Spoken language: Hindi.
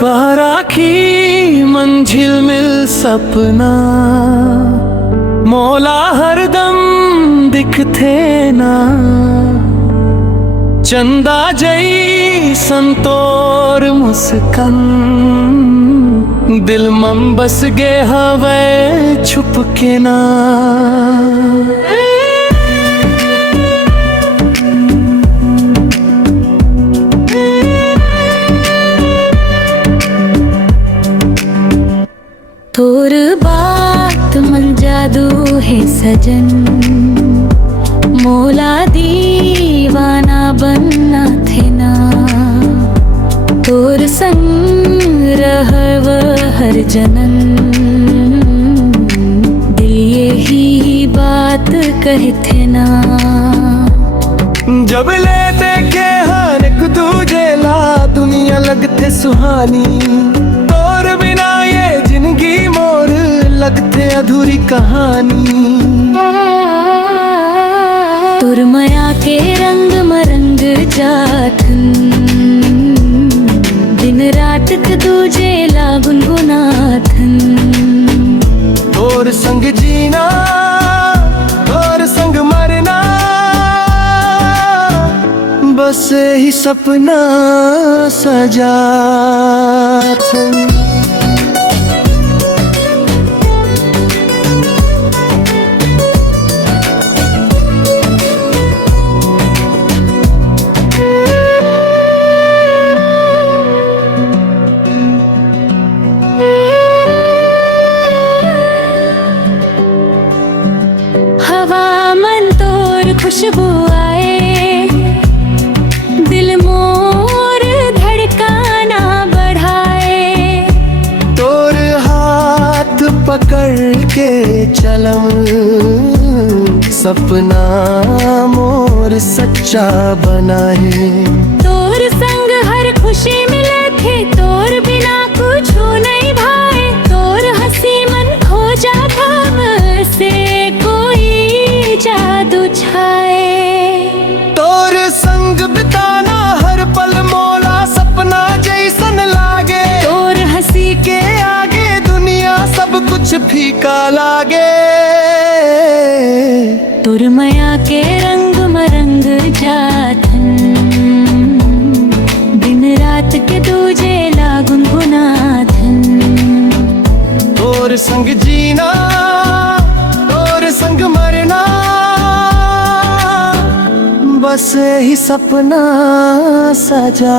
पाराखी मंजिल मिल सपना मौला हरदम दिखते ना चंदा जई संतोर मुस्कान दिल मं बस गे हवे छुप के ना तोर बात मन जादू है सजन मोला दीवाना बनना थे ना तोर संग रहव हर जनन दिल यही बात कहते ना जब ले देखे हर एक दूजे ला दुनिया लगते सुहानी तोर बिना ये जिंदगी मोर लगते अधूरी कहानी तोर माया के रंग मरंग जाथन दिन रात के दूजे ला गुनगुनाथन तोर संग जीना तोर संग मरना बस ही सपना सजा खुशबू आए दिल मोर धड़काना बढ़ाए तोर हाथ पकड़ के चलम सपना मोर सच्चा बनाए तोर संग हर खुशी मिले थे तोर बिना कुछ नहीं भाए तोर हंसी मन खो जाता से कोई जादू छाए तोर संग बिताना हर पल मौला सपना जैसन लागे तोर हंसी के आगे दुनिया सब कुछ फीका लागे तोर माया के रंग मरंग जाथन दिन रात के दूजे ला गुनगुनाथन तोर संग जीना तोर संग मरना बस ही सपना सजा